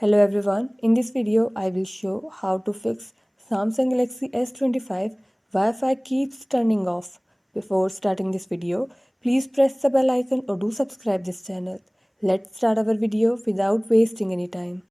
Hello everyone, in this video I will show how to fix Samsung Galaxy S25 Wi-Fi keeps turning off. Before starting this video, please press the bell icon or do subscribe this channel. Let's start our video without wasting any time.